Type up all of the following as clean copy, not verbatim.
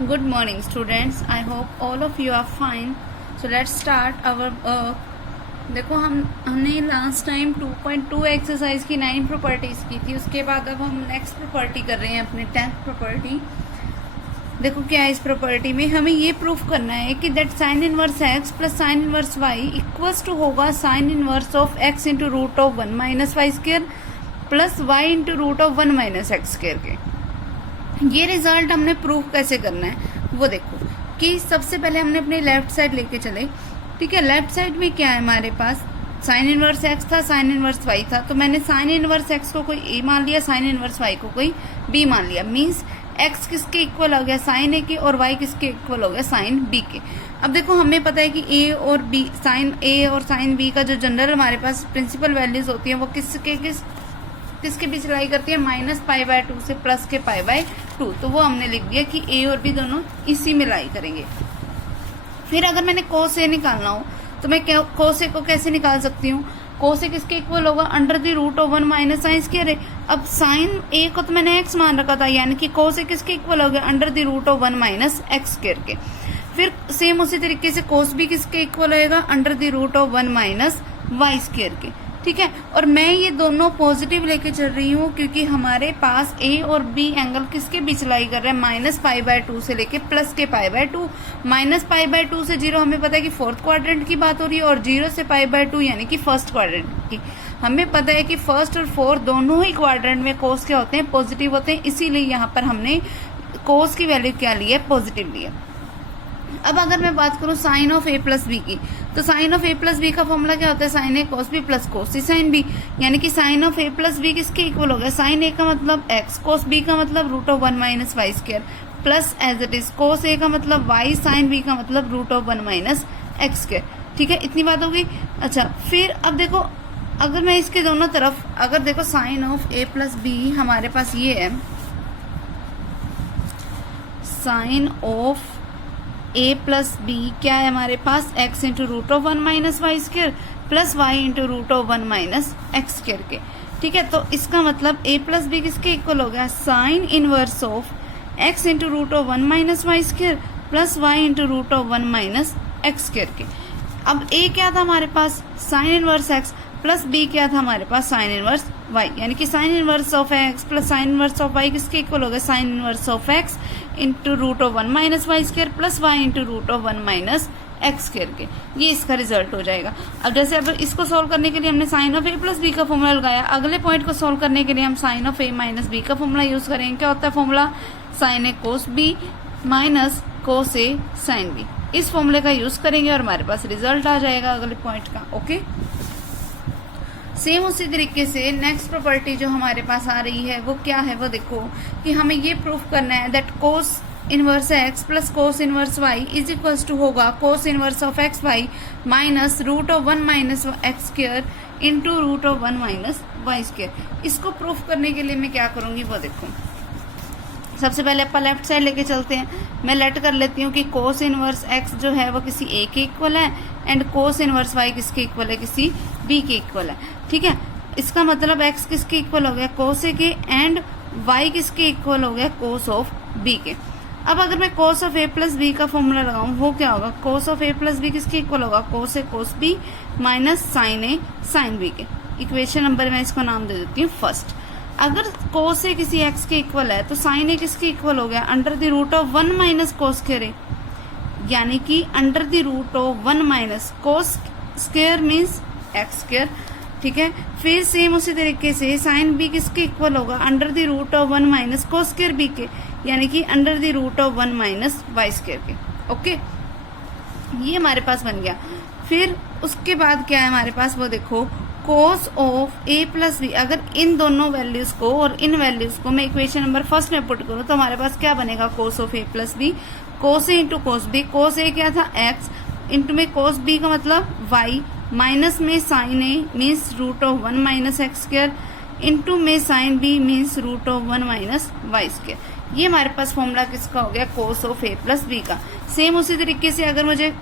Good morning, students. I hope all of you are fine. So let's start our देखो हमने last time 2.2 exercise की 9 properties की थी. उसके बाद अब हम नेक्स्ट प्रॉपर्टी कर रहे हैं, अपने 10th प्रॉपर्टी. देखो क्या है इस प्रॉपर्टी में, हमें ये प्रूफ करना है कि that sine inverse x plus sine inverse y equals to होगा sine inverse of x into root of 1 minus y square plus y into root of 1 minus x square के. ये रिजल्ट हमने प्रूफ कैसे करना है वो देखो कि सबसे पहले हमने अपने लेफ्ट साइड लेके चले. ठीक है, लेफ्ट साइड में क्या है हमारे पास, साइन इनवर्स एक्स था, साइन इनवर्स वाई था. तो मैंने साइन इनवर्स एक्स को कोई ए मान लिया, साइन इनवर्स वाई को कोई बी मान लिया. मीन्स एक्स किसके इक्वल हो गया, साइन ए के, और वाई किसके इक्वल हो गया, साइन बी के. अब देखो हमें पता है कि ए और बी, साइन ए और साइन बी का जो जनरल हमारे पास प्रिंसिपल वैल्यूज होती है वो किसके बीच लाई करती है, माइनस पाई बाय 2 से प्लस के पाई बाय 2. तो वो हमने लिख दिया कि ए और बी दोनों इसी में लाई करेंगे. फिर अगर मैंने कोस ए निकालना हो तो मैं कोस ए को कैसे निकाल सकती हूँ, कोस ए किसके इक्वल होगा, under the root of 1 minus sine square. अब साइन ए को तो मैंने एक्स मान रखा था, यानी कि कोस ए किसके इक्वल हो गया, under the root of 1 minus x square के. फिर सेम उसी तरीके से कोस बी किसके इक्वल होएगा, under the root of 1 minus y square के. ठीक है, और मैं ये दोनों पॉजिटिव लेके चल रही हूँ क्योंकि हमारे पास ए और बी एंगल किसके बीच लाई कर रहे हैं, माइनस पाई बाय 2 से लेके प्लस के pi by 2. Minus pi by 2 से 0 हमें पता है कि फोर्थ क्वाड्रेंट की बात हो रही है, और 0 से पाई बाय 2 यानी कि फर्स्ट क्वाड्रेंट की. हमें पता है कि फर्स्ट और फोर्थ दोनों ही क्वाड्रेंट में कोस क्या होते हैं, पॉजिटिव होते हैं. इसीलिए यहाँ पर हमने कोस की वैल्यू क्या ली है, पॉजिटिव ली है. अब अगर मैं बात करूं sine of A plus b की, तो sine of A plus b का फॉर्मूला क्या होता है, sine a cos b plus cos c sine b. यानी कि sine of A plus B किसके इक्वल हो गया, साइन ए का मतलब एक्स, कोस बी का मतलब root of 1 minus y square, plus as it is cos A का मतलब वाई, साइन बी का मतलब root of 1 minus x square. ठीक है, इतनी बात हो गई. अच्छा, फिर अब देखो अगर मैं इसके दोनों तरफ अगर देखो sine of A plus B हमारे पास ये है, sine of A plus B क्या है हमारे पास, x into root of 1 minus y square plus y into root of 1 minus x square के. ठीक है, तो इसका मतलब ए प्लस बी किसके इक्वल हो गया, sine inverse of x into root of 1 minus y square plus y into root of 1 minus x square के. अब ए क्या था हमारे पास, sine inverse x, plus B क्या था हमारे पास, साइन इनवर्स वाई. यानी कि sine inverse of x plus sine inverse of y किसके इक्वल हो गया, sine inverse of x into root of 1 minus y square plus y into root of 1 minus x square के. ये इसका result हो जाएगा. अब जैसे अब इसको सोल्व करने के लिए हमने sine of A plus b का फॉर्मूला लगाया, अगले पॉइंट को सोल्व करने के लिए हम sine of a minus b का फॉर्मूला यूज करेंगे. क्या होता है फॉर्मूला, sine a cos b minus cos a sine b. इस फॉर्मूले का यूज करेंगे और हमारे पास रिजल्ट आ जाएगा अगले पॉइंट का. ओके, सेम उसी तरीके से नेक्स्ट प्रॉपर्टी जो हमारे पास आ रही है वो क्या है, वो देखो कि हमें ये प्रूफ करना है that cos inverse x plus cos inverse y is equals to होगा cos inverse of x y minus root of 1 minus x square into root of 1 minus y square. इसको प्रूफ करने के लिए मैं क्या करूंगी वो देखो. सबसे पहले अपन लेफ्ट साइड लेके चलते हैं. मैं लेट कर लेती हूँ कि कोस इनवर्स एक्स जो है वो किसी ए के इक्वल है एंड कोस इनवर्स वाई किसके इक्वल है, किसी बी के इक्वल है. ठीक है, इसका मतलब एक्स किसके इक्वल हो गया, कोस ए के, एंड वाई किसके इक्वल हो गया, कोस ऑफ बी के. अब अगर मैं cos of A plus b का फॉर्मूला लगाऊं वो क्या होगा, cos of A plus B किसके इक्वल होगा, cos a cos b minus sine a sine b के. इक्वेशन नंबर मैं इसको नाम दे देती हूँ फर्स्ट. अगर कोस ए किसी एक्स के इक्वल है तो साइन ए किसके इक्वल हो गया, under the root of 1 minus cos square A, यानी कि under the root of 1 minus cos square means x square. ठीक है, फिर सेम उसी तरीके से साइन बी किसके इक्वल होगा, under the root of 1 minus cos square B के, यानी कि under the root of 1 minus y square के. ओके, ये हमारे पास बन गया. फिर उसके बाद क्या है हमारे पास वो देखो, cos of A plus b. अगर इन दोनों वैल्यूज को और इन वैल्यूज को मैं इक्वेशन नंबर फर्स्ट में पुट करूं तो हमारे पास क्या बनेगा, cos of A plus B, cos A into cos B. Cos A क्या था, एक्स, इंटू में कोस बी का मतलब वाई, माइनस में sine A means root of 1 minus x square, into में sine B means root of 1 minus y square. ये हमारे पास फॉर्मूला किसका हो गया, cos of A plus b का. सेम उसी तरीके से अगर मुझे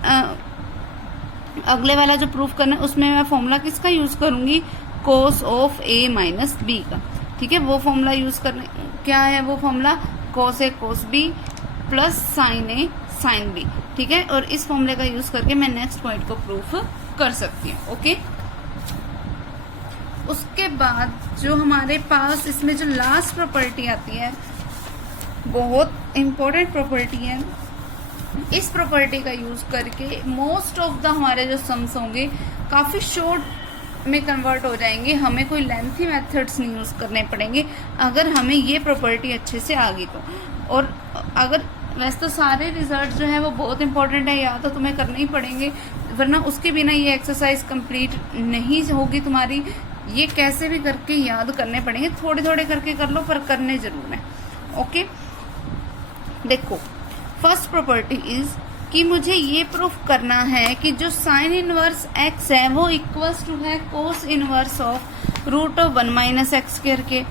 अगले वाला जो प्रूफ करना है उसमें मैं फॉर्मूला किसका यूज करूंगी, cos of a minus b का. ठीक है, वो फॉर्मूला यूज करने क्या है, वो formula cos a cos B plus sign a sine B, ठीक है। और इस फॉर्मूले का यूज करके मैं नेक्स्ट पॉइंट को प्रूफ कर सकती हूँ, ओके। उसके बाद जो हमारे पास इसमें जो लास्ट प्रॉपर्टी आती है, बहुत इंपॉर्टेंट प्रॉपर्टी है। इस प्रॉपर्टी का यूज करके मोस्ट ऑफ द हमारे जो सम्स होंगे काफी शॉर्ट में कन्वर्ट हो जाएंगे, हमें कोई लेंथी मेथड्स नहीं यूज करने पड़ेंगे अगर हमें ये प्रॉपर्टी अच्छे से आ गई तो। और अगर वैसे तो सारे रिजल्ट जो है वो बहुत इंपॉर्टेंट है, या तो तुम्हें करने ही पड़ेंगे, वरना उसके बिना ये एक्सरसाइज कंप्लीट नहीं होगी तुम्हारी। ये कैसे भी करके याद करने पड़ेंगे, थोड़े थोड़े करके कर लो पर करने जरूर है, ओके। देखो फर्स्ट प्रॉपर्टी इज कि मुझे ये प्रूफ करना है कि जो साइन इनवर्स एक्स है वो इक्वल्स टू है cos inverse of root of 1 minus x square के,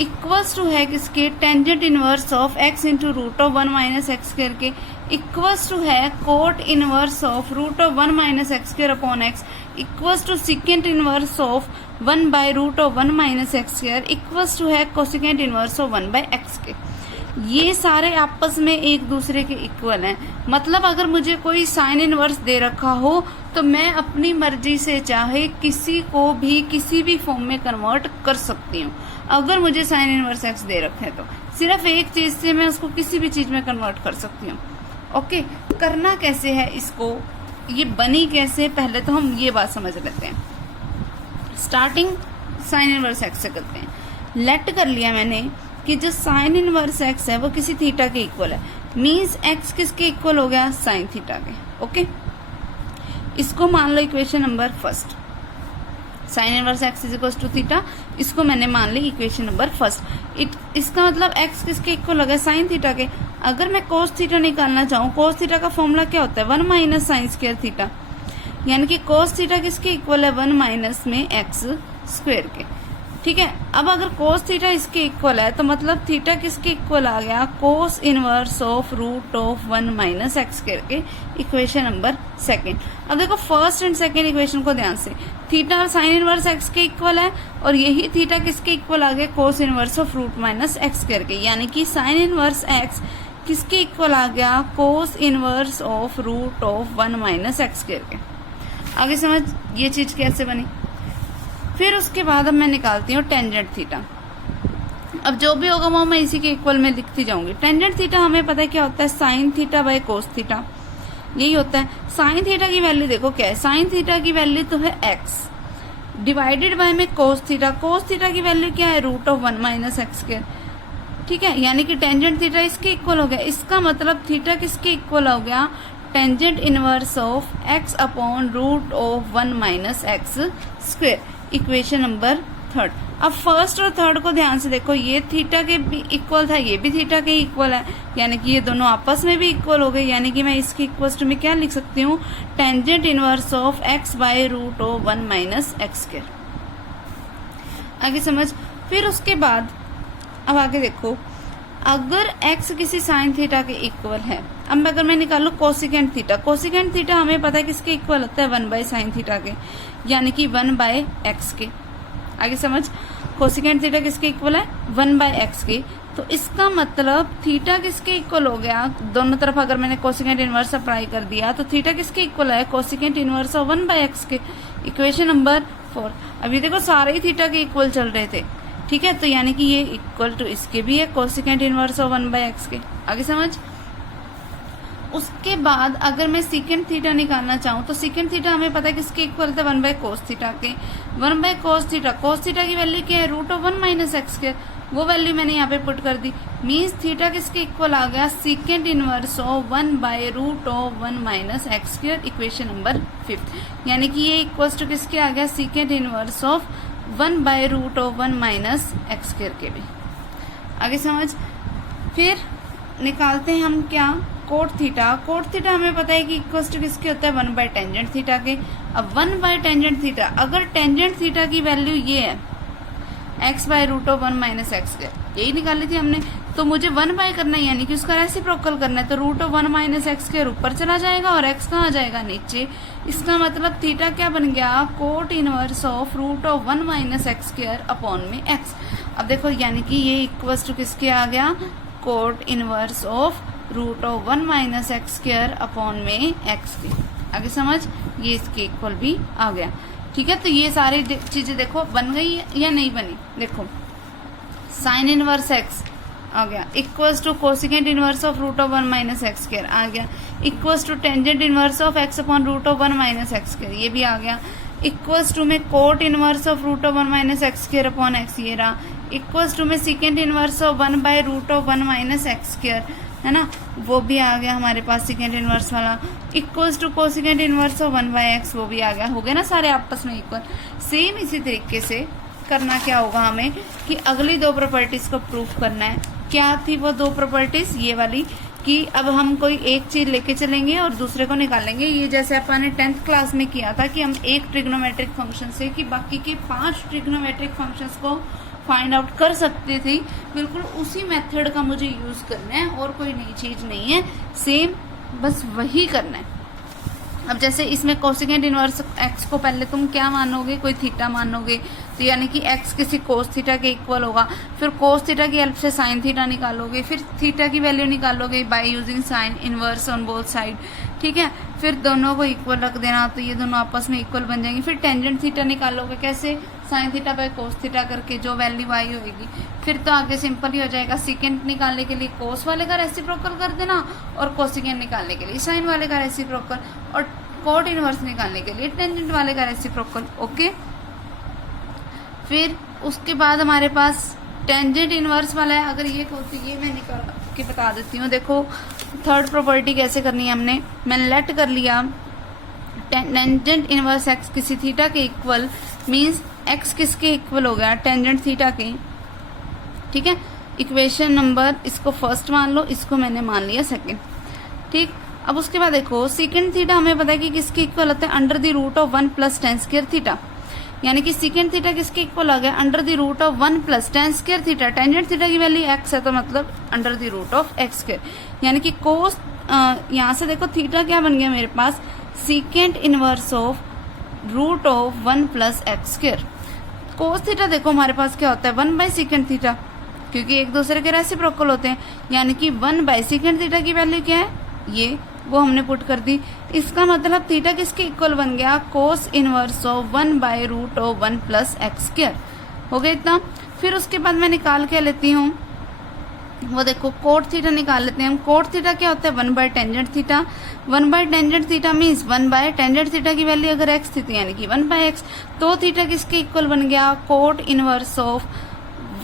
इक्वल्स टू है किसके, tangent inverse of x into root of 1 minus x square के, इक्वल्स टू है cot inverse of root of 1 minus x square upon x, equals to secant inverse of 1 by root of 1 minus x square, equals to है cosecant inverse of 1 by x के। ये सारे आपस में एक दूसरे के इक्वल हैं। मतलब अगर मुझे कोई साइन इनवर्स दे रखा हो तो मैं अपनी मर्जी से चाहे किसी को भी किसी भी फॉर्म में कन्वर्ट कर सकती हूँ। अगर मुझे साइन इनवर्स एक्स दे रखे हैं तो सिर्फ एक चीज से मैं उसको किसी भी चीज में कन्वर्ट कर सकती हूँ, ओके। करना कैसे है इसको, ये बनी कैसे, पहले तो हम ये बात समझ लेते हैं। स्टार्टिंग साइन इनवर्स एक्स से करते हैं। लेट कर लिया मैंने कि जो साइन इनवर्स एक्स है वो किसी थीटा के इक्वल है, मींस एक्स किसके इक्वल हो गया, साइन थीटा के, ओके। इसको मान लो equation number first, sine inverse x is equal to theta, इसको मैंने मान ली इक्वेशन नंबर फर्स्ट। इसका मतलब एक्स किसके इक्वल हो गया, साइन थीटा के। अगर मैं कोस थीटा निकालना चाहूँ, कोस थीटा का फॉर्मूला क्या होता है, 1 माइनस साइन स्क्वायर थीटा, यानी कि कोस थीटा किसके इक्वल है, 1 माइनस में एक्स स्क्वायर के, ठीक है। अब अगर कोस थीटा इसके इक्वल है तो मतलब थीटा किसके इक्वल आ गया, cos inverse of root of 1 minus x square के, इक्वेशन नंबर सेकंड। अब देखो फर्स्ट एंड सेकंड इक्वेशन को ध्यान से, थीटा साइन इनवर्स एक्स के इक्वल है और यही थीटा किसके इक्वल आ गया, cos inverse of root minus x square के, यानी कि साइन इनवर्स एक्स किसके इक्वल आ गया, cos inverse of root of 1 minus x square के। आगे समझ ये चीज कैसे बनी। फिर उसके बाद अब मैं निकालती हूँ टेंजेंट थीटा। अब जो भी होगा वो मैं इसी के इक्वल में लिखती जाऊंगी। टेंजेंट थीटा हमें पता है क्या होता है, sine theta by cos theta, यही होता है। साइन थीटा की वैल्यू देखो क्या है, साइन थीटा की वैल्यू तो है एक्स डिवाइडेड बाय में कोस थीटा, कोस थीटा की वैल्यू क्या है, root of 1 minus x square, ठीक है। यानी कि टेंजेंट थीटा इसके इक्वल हो गया। इसका मतलब थीटा किसके इक्वल हो गया, tangent inverse of x upon root of 1 minus x square, equation number third. अब फर्स्ट और थर्ड को ध्यान से देखो, ये थीटा के भी इक्वल था, ये भी थीटा के इक्वल है, यानी कि ये दोनों आपस में भी इक्वल हो गए। यानी कि मैं इसके इक्वल टू में क्या लिख सकती हूँ, tangent inverse of x by root of 1 minus x square. आगे समझ। फिर उसके बाद अब आगे देखो, अगर x किसी साइन थीटा के इक्वल है, अब अगर मैं निकालू कोसिकेंट थीटा, कोसिकेंट थीटा हमें पता है किसके इक्वल होता है, 1 बाय साइन थीटा के, यानी कि 1 बाय एक्स के। आगे समझ, कोसिकेंट थीटा किसके इक्वल है, 1 बाय एक्स के। तो इसका मतलब थीटा किसके इक्वल हो गया, दोनों तरफ अगर मैंने कोसिकेंट इनवर्स अप्लाई कर दिया तो थीटा किसके इक्वल है, cosecant inverse of 1 by x के, इक्वेशन नंबर 4। अभी देखो सारे ही थीटा के इक्वल चल रहे थे, ठीक है। तो यानी कि ये इक्वल टू इसके भी है, cosecant inverse of 1 by x के। आगे समझ। उसके बाद अगर मैं सीकेंट थीटा निकालना चाहूँ तो सीकेंट थीटा हमें पता है किसके इक्वल था, 1 बाय कोस थीटा के। 1 बाय कोस थीटा की वैल्यू क्या है, रूट ऑफ 1 माइनस एक्स के, वो वैल्यू मैंने यहाँ पे पुट कर दी। मीन्स थीटा किसके इक्वल आ गया, secant inverse of 1 by root of 1 minus x square, equation number 5। यानी कि ये इक्वल्स टू किसके आ गया, secant inverse of 1 by root of 1 minus x square के भी। आगे समझ। फिर निकालते हैं हम क्या, कोट थीटा। कोट थीटा हमें पता है कि इक्वल्स टू किसके होता है, 1 बाय टेंजेंट थीटा के। अब 1 बाय टेंजेंट थीटा, अगर टेंजेंट थीटा की वैल्यू ये है x by root of 1 minus x square, यही निकाली थी हमने, तो मुझे 1 बाय करना है, यानी कि उसका रेसिप्रोकल करना है। तो root of 1 minus x square ऊपर चला जाएगा और x कहाँ आ जाएगा, नीचे। इसका मतलब थीटा क्या बन गया, cot inverse of root of 1 minus x square upon में x। अब देखो यानी कि ये इक्वल्स टू किसके आ गया, cot inverse of root of 1 minus x square upon में एक्स के। आगे समझ, ये इसके इक्वल भी आ गया। ठीक है, तो ये सारी चीजें देखो बन गई या नहीं बनी। देखो साइन इनवर्स एक्स आ गया, equals to cosecant inverse of root of 1 minus x square आ गया, equals to tangent inverse of x upon root of 1 minus x square, ये भी आ गया। इक्वल्स टू में cot inverse of root of 1 minus x square upon x, ये रहा। Equals to में second inverse of 1 by root of 1 minus x square, है ना, वो भी आ गया हमारे पास सेकेंड इनवर्स वाला। Equals to cosecant inverse of 1 by x, वो भी आ गया। हो गया ना सारे आपस में इक्वल। सेम इसी तरीके से करना क्या होगा हमें कि अगली दो प्रॉपर्टीज को प्रूफ करना है। क्या थी वो दो प्रॉपर्टीज? ये वाली कि अब हम कोई एक चीज लेके चलेंगे और दूसरे को निकालेंगे। ये जैसे अपन ने 10th क्लास में किया था कि हम एक ट्रिग्नोमेट्रिक फंक्शन से कि बाकी के 5 ट्रिग्नोमेट्रिक फंक्शंस को फाइंड आउट कर सकते थे। बिल्कुल उसी मेथड का मुझे यूज करना है और कोई नई चीज नहीं है, सेम बस वही करना है। अब जैसे इसमें कोसिकेंट इनवर्स एक्स को पहले तुम क्या मानोगे? कोई थीटा मानोगे, तो यानी कि एक्स किसी कोस थीटा के इक्वल होगा। फिर कोस थीटा की हेल्प से साइन थीटा निकालोगे, फिर थीटा की वैल्यू निकालोगे by using sine inverse on both side. ठीक है, फिर दोनों को इक्वल रख देना, तो ये दोनों आपस में इक्वल बन जाएंगे। फिर टेंजेंट थीटा निकालोगे, कैसे? Sine theta by cos theta करके, जो वैल्यू आई होगी। फिर तो आगे सिंपल ही हो जाएगा। सेकेंड निकालने के लिए कोस वाले का रेसिप्रोकल कर देना और कोसिकेंट निकालने के लिए साइन वाले का रेसिप्रोकल, और कोट इनवर्स निकालने के लिए टेंजेंट वाले का रेसिप्रोकल। ओके, फिर उसके बाद हमारे पास टेंजेंट इनवर्स वाला है। अगर ये होती, ये मैं निकाल के बता देती हूँ। देखो थर्ड प्रॉपर्टी कैसे करनी है हमने, मैंने लेट कर लिया टेंजेंट इनवर्स एक्स किसी थीटा के इक्वल, मींस एक्स किसके इक्वल हो गया? टेंजेंट थीटा के। ठीक है, इक्वेशन नंबर इसको फर्स्ट मान लो, इसको मैंने मान लिया सेकंड। ठीक, अब उसके बाद देखो सेकेंड थीटा हमें पता है कि किसके इक्वल होता है? Under the root of 1 plus tan square theta, यानी कि सेकेंड थीटा किसके इक्वल आ गया? Under the root of 1 plus tan square theta. Tangent theta की वैल्यू एक्स है, तो मतलब under the root of x square, यानी कि कोस, यहाँ से देखो थीटा क्या बन गया मेरे पास? Second inverse of root of 1 plus x square. Cos theta देखो हमारे पास क्या होता है? 1 बाय सेकेंड थीटा, क्योंकि एक दूसरे के रेसिप्रोकल होते हैं, यानी कि 1 बाय सेकेंड थीटा की वैल्यू क्या है? ये वो हमने पुट कर दी। इसका मतलब थीटा किसके इक्वल बन गया? Cos inverse of 1 by root of 1 plus x square. हो गया इतना। फिर उसके बाद मैं निकाल के लेती हूँ, वो देखो कोट थीटा निकाल लेते हैं हम। कोट थीटा क्या होता है? 1 bye tangent theta. 1 bye tangent theta means 1 bye tangent theta की वैल्यू अगर एक्स थी, यानी कि 1 बाय एक्स, तो थीटा किसके इक्वल बन गया? Cot inverse of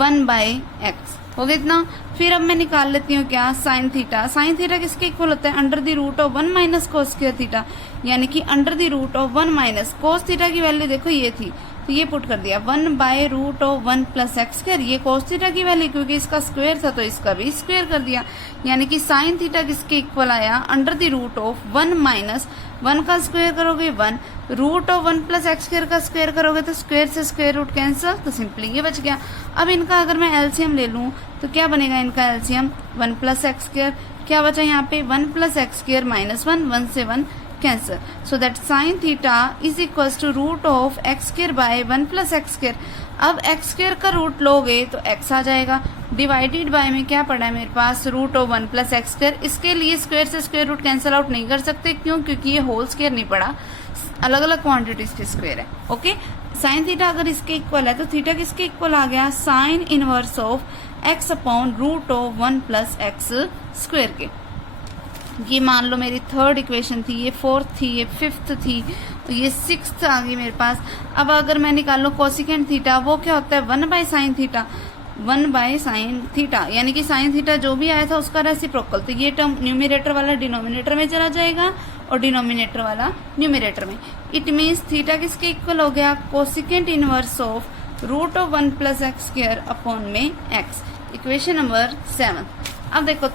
1 by x. हो गया इतना। फिर अब मैं निकाल लेती हूँ क्या? Sine theta. साइन थीटा किसके इक्वल होता है? Under the root of 1 minus cos square theta, यानी कि under the root of 1 minus cos theta की वैल्यू देखो ये थी, तो ये पुट कर दिया 1 by root of 1 plus x square. ये कोस थीटा की वैल्यू क्योंकि इसका स्क्वायर था तो इसका भी स्क्वायर कर दिया, यानी कि साइन थीटा किसके इक्वल आया? Under the root of 1 minus 1 का स्क्वायर करोगे 1, root of 1 plus x square का स्क्वायर करोगे तो स्क्वायर से स्क्वायर रूट कैंसिल, तो सिंपली ये बच गया। अब इनका अगर मैं एलसीएम ले लूं तो क्या बनेगा इनका एलसीएम? 1 प्लस एक्स स्क्वायर, क्या बचा यहाँ पे? 1 प्लस एक्स स्क्वायर माइनस 1 से 1 cancel, so that sine theta is equal to root of x square by 1 plus x square. अब एक्स स्क्वायर का रूट लोगे तो एक्स आ जाएगा, डिवाइडेड बाय में क्या पड़ा है मेरे पास? Root of 1 plus x square. इसके लिए स्क्वायर से स्क्वायर रूट कैंसिल आउट नहीं कर सकते, क्यों? क्योंकि ये होल स्क्वायर नहीं पड़ा, अलग अलग क्वांटिटीज के स्क्वायर है। ओके, साइन थीटा अगर इसके इक्वल है तो थीटा किसके इक्वल आ गया? Sine inverse of x upon root of 1 plus x square के। ये मान लो मेरी थर्ड इक्वेशन थी, ये फोर्थ थी, ये फिफ्थ थी, तो ये सिक्स्थ आ गई मेरे पास। अब अगर मैं निकाल लो कोसिकेंट थीटा, वो क्या होता है? 1 by sine theta. 1 by sine theta, यानी कि साइन थीटा जो भी आया था उसका रेसिप्रोकल, तो ये टर्म न्यूमरेटर वाला डिनोमिनेटर में चला जाएगा और डिनोमिनेटर वाला न्यूमरेटर में। इट मीन्स थीटा किसके इक्वल हो गया? Cosecant inverse of root of 1 plus x square upon में एक्स। Equation number 7। अब देखो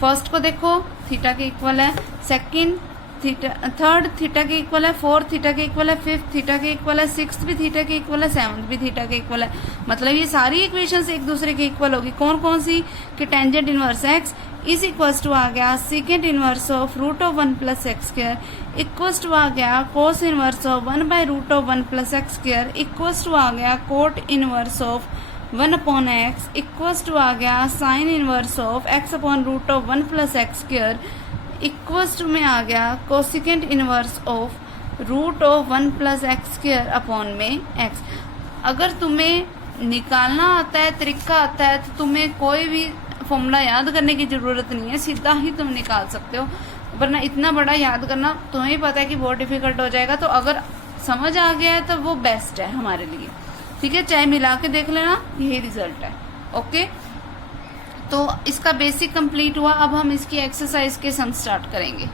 फर्स्ट को देखो थीटा के इक्वल है, सेकंड थीटा, थर्ड थीटा के इक्वल है, फोर्थ थीटा के इक्वल है, फिफ्थ थीटा के इक्वल है, सिक्स्थ भी थीटा के इक्वल है, सेवंथ भी थीटा के इक्वल है। मतलब ये सारी इक्वेशंस एक दूसरे के इक्वल होगी। कौन कौन सी? कि tangent inverse x is equals to आ गया second inverse of root of 1 plus x square, equals to आ गया cos inverse of 1 by root of 1 plus x square, equals to आ गया cot inverse of 1/x equals to आ गया sine inverse of x upon root of 1 plus x square equals to में आ गया cosecant inverse of root of 1 plus x square upon में x। अगर तुम्हें निकालना आता है, तरीका आता है, तो तुम्हें कोई भी फॉर्मूला याद करने की जरूरत नहीं है, सीधा ही तुम निकाल सकते हो। वरना इतना बड़ा याद करना तुम्हें ही पता है कि बहुत डिफिकल्ट हो जाएगा। तो अगर समझ आ गया है तो वो बेस्ट है हमारे लिए, ठीक है। चाहे मिला के देख लेना, यही रिजल्ट है। ओके, तो इसका बेसिक कंप्लीट हुआ। अब हम इसकी एक्सरसाइज के सम स्टार्ट करेंगे।